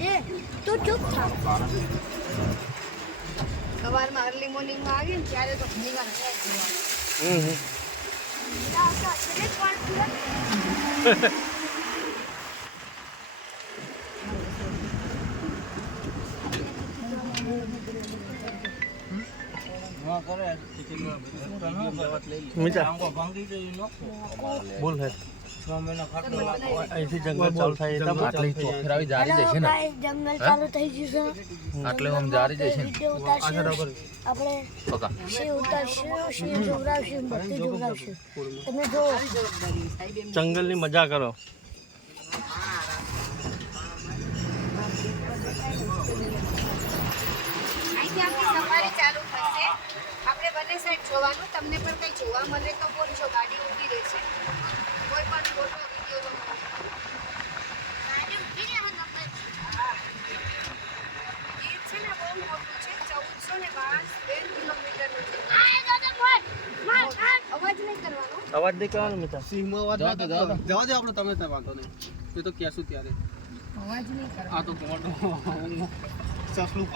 એ તું ચૂપ થા. સવારમાં અર્લી મોર્નિંગમાં આવીએ ને ત્યારે તો ઘણી વાર બોલ હે. અહીંથી જંગલ ચાલુ થાય એટલે બહુ ચાલુ થઈ જાય. જારી જશે ને? જંગલ ચાલુ થઈ ગયું છે આટલે આમ જારી જશે ને? વીડિયો ઉતારશું. આપણે પકા સિંહ ઉતારશું સિંહ જોવરાવશું બધું જોવરાવશું. તમે જો. જંગલની મજા કરો. સફારી ચાલુ થશે. આપણે બંને સાઈડ જોવાનું. તમને પણ કંઈ જોવા મળે તો બોલજો. ગાડી ઊભી રહેશે કોઈ પણ ફોટો વીડિયો ગીર છે ને બહુ મોટું છે ચૌદસો ને બાર કિલોમીટરનું છે અવાજ નહીં કરવાનો અવાજ નહીં કરવાનો મીઠા સિંહમાં અવાજ ના જવા દો, આપણે તમે ત્યાં વાંધો નહીં. એ તો કહેશું ત્યારે. અવાજ નહીં આ તો મોટો સસલું